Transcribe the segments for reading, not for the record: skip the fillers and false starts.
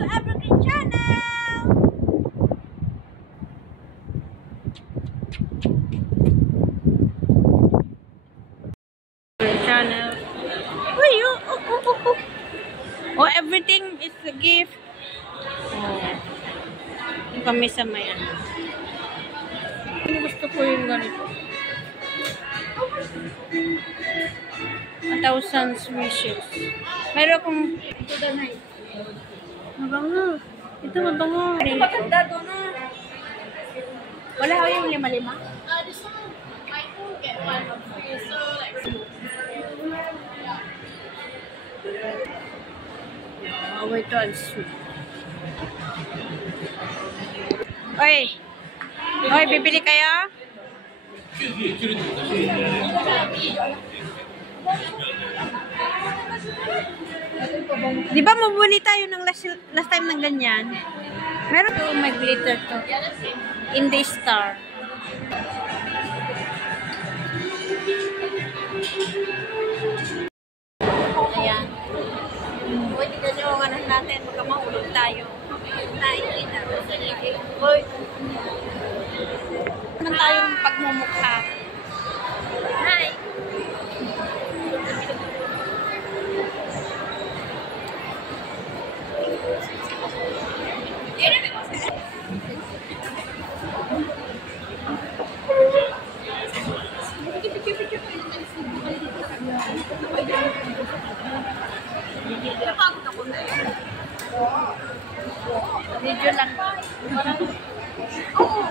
to Evergreen Channel! Channel. Uy, oh, everything is a gift. Oh. Yung kami sa may ano. Gusto ko yung ganito. 1,000 wishes. Meron akong ito daw na ito. Mabango. Ito mabango. Maganda doon na. Wala ko yung 5-5? This one, I will get one of free. So, like, oh, wait, all sweet. Oy! Oy, bibili kayo? Di ba mabuli tayo ng last time ng ganyan? Meron to may glitter to. Indie Star. Ayan. Pwede na yung anak natin. Baka mahulog tayo. Nainita. Hoy. Naman tayong pagmumukha. Hi. Video lang. Oo,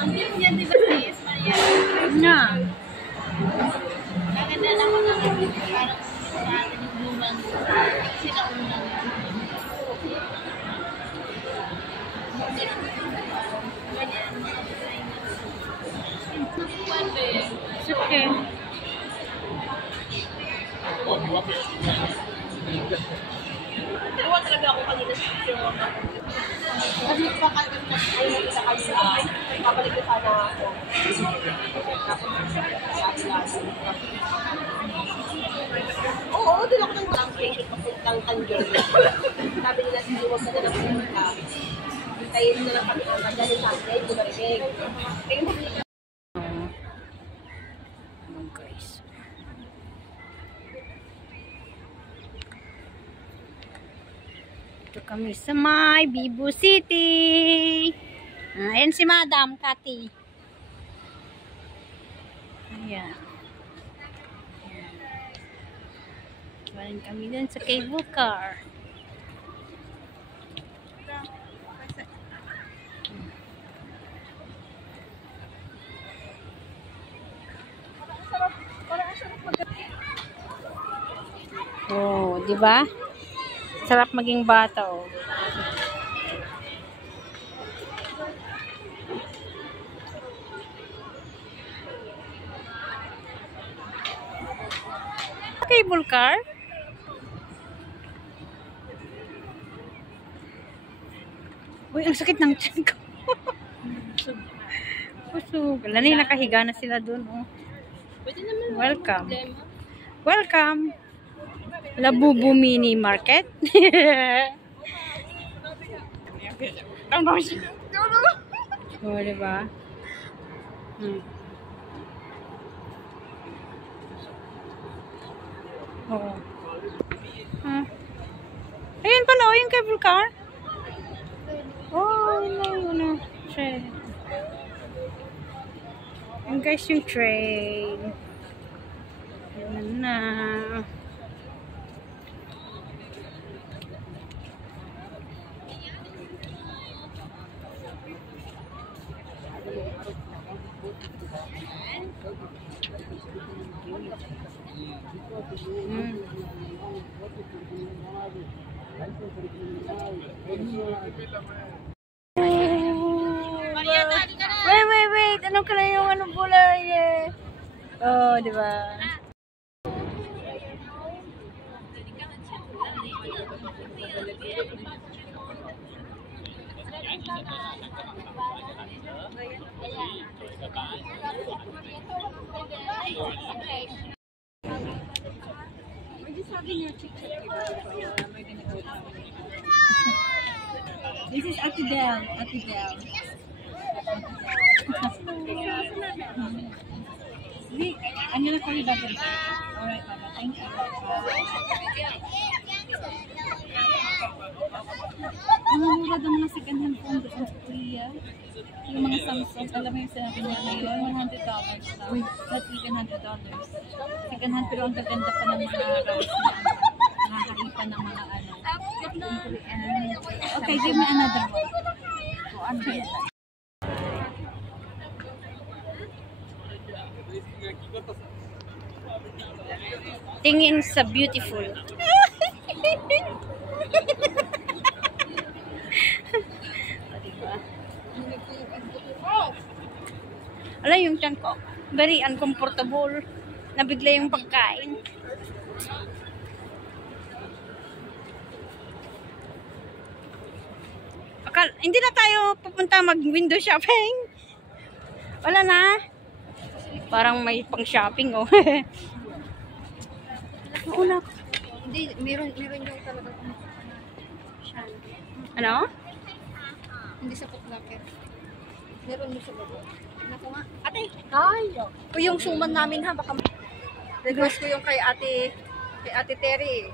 ang view niya di ba is Maria? Na. Maganda lang ako ng parang sa atin yung lumang sinaunang. It's okay. Nawa talaga ako kanina sa picture. Kasi nagpakalit na ayun sa kanila. Kapalik ko sana ako. Oo, din ako ng patient ng kanjol. Sabi nila si Iwag na lang pumunta. Tayo na lang kami ng dahil sa akin, bumarinig. Ito kami sa may Bibu City. Ayan si Madam Cathy. Ayan. Galing kami dun sa cable car. Oh, di ba? Sarap maging bata, oh. Cable car? Uy, ang sakit ng tiyan ko. Pusog. Lani, nakahiga na sila dun, oh. Welcome. Welcome. Labubu Mini Market. Oh, diba? Oh. Ayun pala, oh, yung cable car. Oh, no. Train. Ayan guys, yung train. Ayan na. Wait. Ano ka na yung anong kulay eh? Oh, di ba? This is Ate Del. Ate Del. Wait, I'm gonna call you back. Alright, Papa. Thank you. Mga mura daw mga second hand phone doon sa Korea. Yung mga Samsung, alam mo yung sinabi niya ngayon, $100 lang. Not even $100. Second hand, pero ang gaganda pa ng mga rice na nakakalipan ng mga ano. Okay, give me another one. So, ano ba yun? Tingin sa beautiful. Ala, yung tiyan ko, very uncomfortable. Nabigla yung pagkain. Hindi na tayo pupunta mag-window shopping. Wala na. Parang may pang-shopping, oh. Wala. Hindi, meron yung talagang Ano? hindi sa putlaker. Meron yung sa baba. Naku nga. Ate! Ay! O yung suman namin ha, baka request ko yung kay Ate Terry.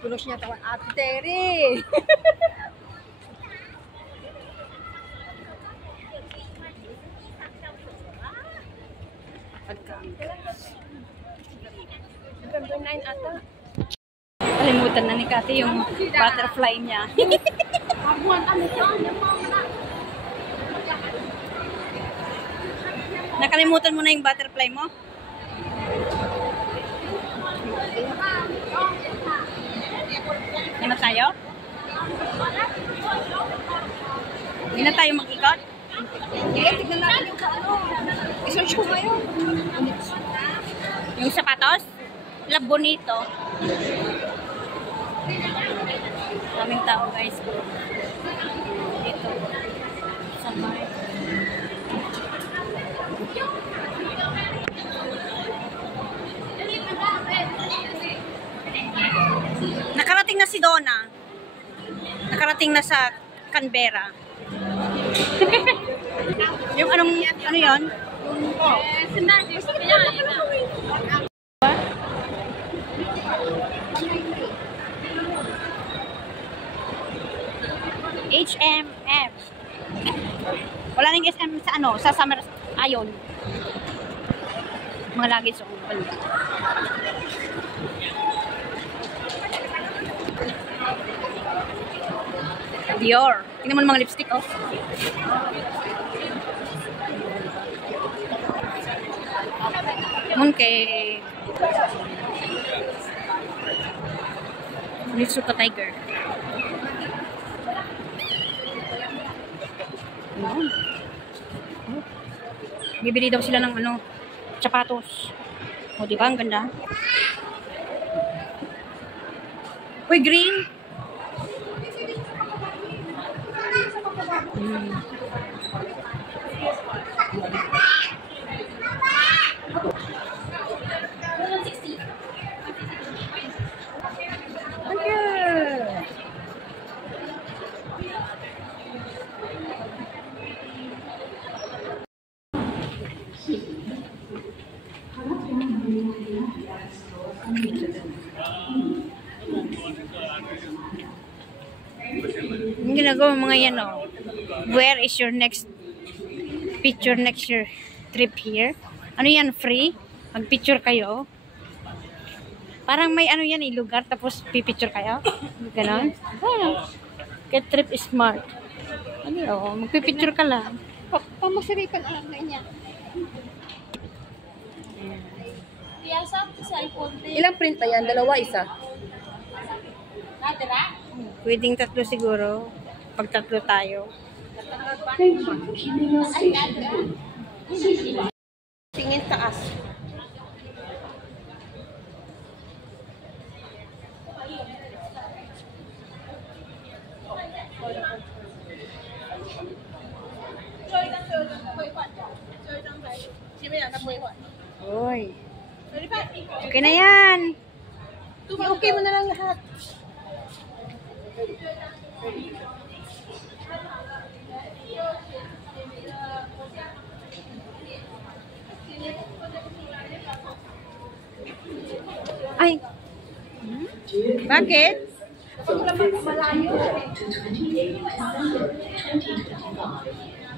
Punos niya tawan, Ate Terry! November 9 ata. Kalimutan na ni Kati yung butterfly niya. Nakalimutan mo na yung butterfly mo? Hindi na tayo? Hindi na tayo mag-ikot? Tignan natin yung i-search ko ngayon. Yung sapatos? La Bonito. Daming tao guys. Dito. Sa may. Nakarating na si Donna. Nakarating na sa Canberra. Yung ano yun? HMM. Wala nang SM sa ano, sa Summer Ayon. Mga luggage o banda. Dior. Tingnan mo ng mga lipstick, oh. Mooncake. Mitsuka Tiger. Bibili daw sila ng ano, sapatos. O, diba? Ang ganda. Uy, green. Yung ginagawa mga yan, oh. Where is your next picture next year trip here? Ano yan, free? Mag-picture kayo? Parang may ano yan, lugar, tapos pipicture kayo? Ganon? Ah, get trip is smart. Ano yun? Oh, magpipicture ka lang. Pamasiripan alam na niya. Ilang print na yan? Dalawa, isa? Pwedeng tatlo siguro. Pag tatlo tayo. Tingin taas. Uy. Okay na yan. Okay mo na lang lahat. Ay. Bakit? From 5th September to 28th December 2025,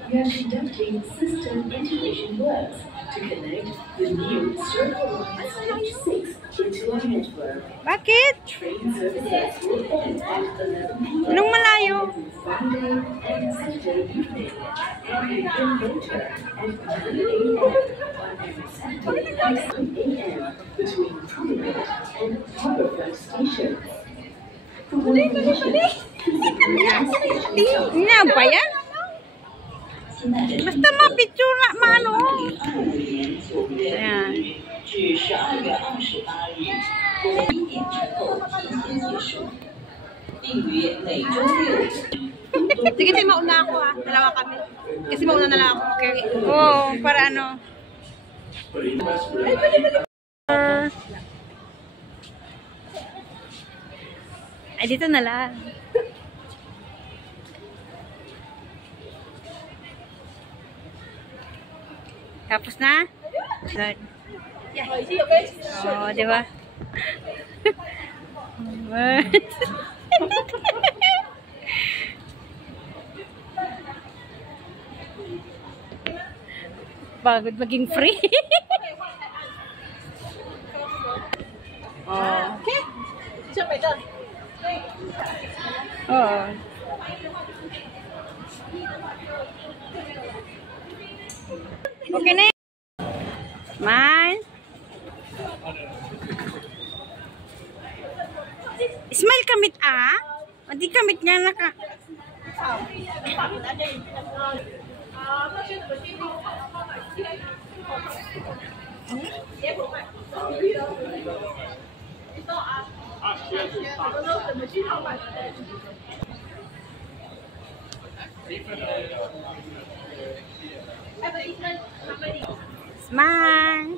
we are conducting system integration works to connect the new Circle Lines H6 into our network. Bakit? Train services will end at 11 p.m. Anong malayo? every Friday and Saturday evening, and begin later at 9 a.m. on every Saturday at 9 a.m. between Promenade and Harbourfront stations. For more information, consider station Nga ba yan? Basta ma-picture na, maano. Ayan. 至12月28日1点之后提前结束，并于每周六。 Sige, tayo mauna ako ha. Dalawa kami. Kasi mauna na lang ako. Okay. Oo, para ano. Ay, dito na lang. Tapos na? Good. Oh, di ba? Pagod maging free. Oh. Okay. Siya pa ito. Oo. Okay na yun. Man. Smile kamit ah. Hindi kamit niya naka. Smile.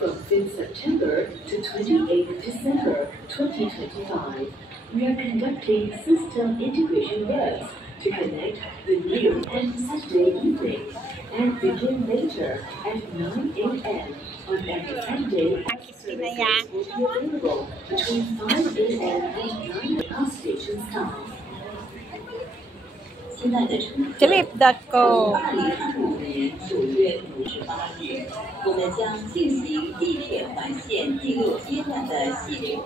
From 5th September to 28th December 2025, we are conducting system integration works to connect the new and Saturday evening and begin later at 9 a.m. on every Saturday. Services will be available between 5 a.m. and 9 a.m. station staff. 亲爱的乘客 Trip.co 2025年9月58日，我们将进行地铁环线第6阶段的系统。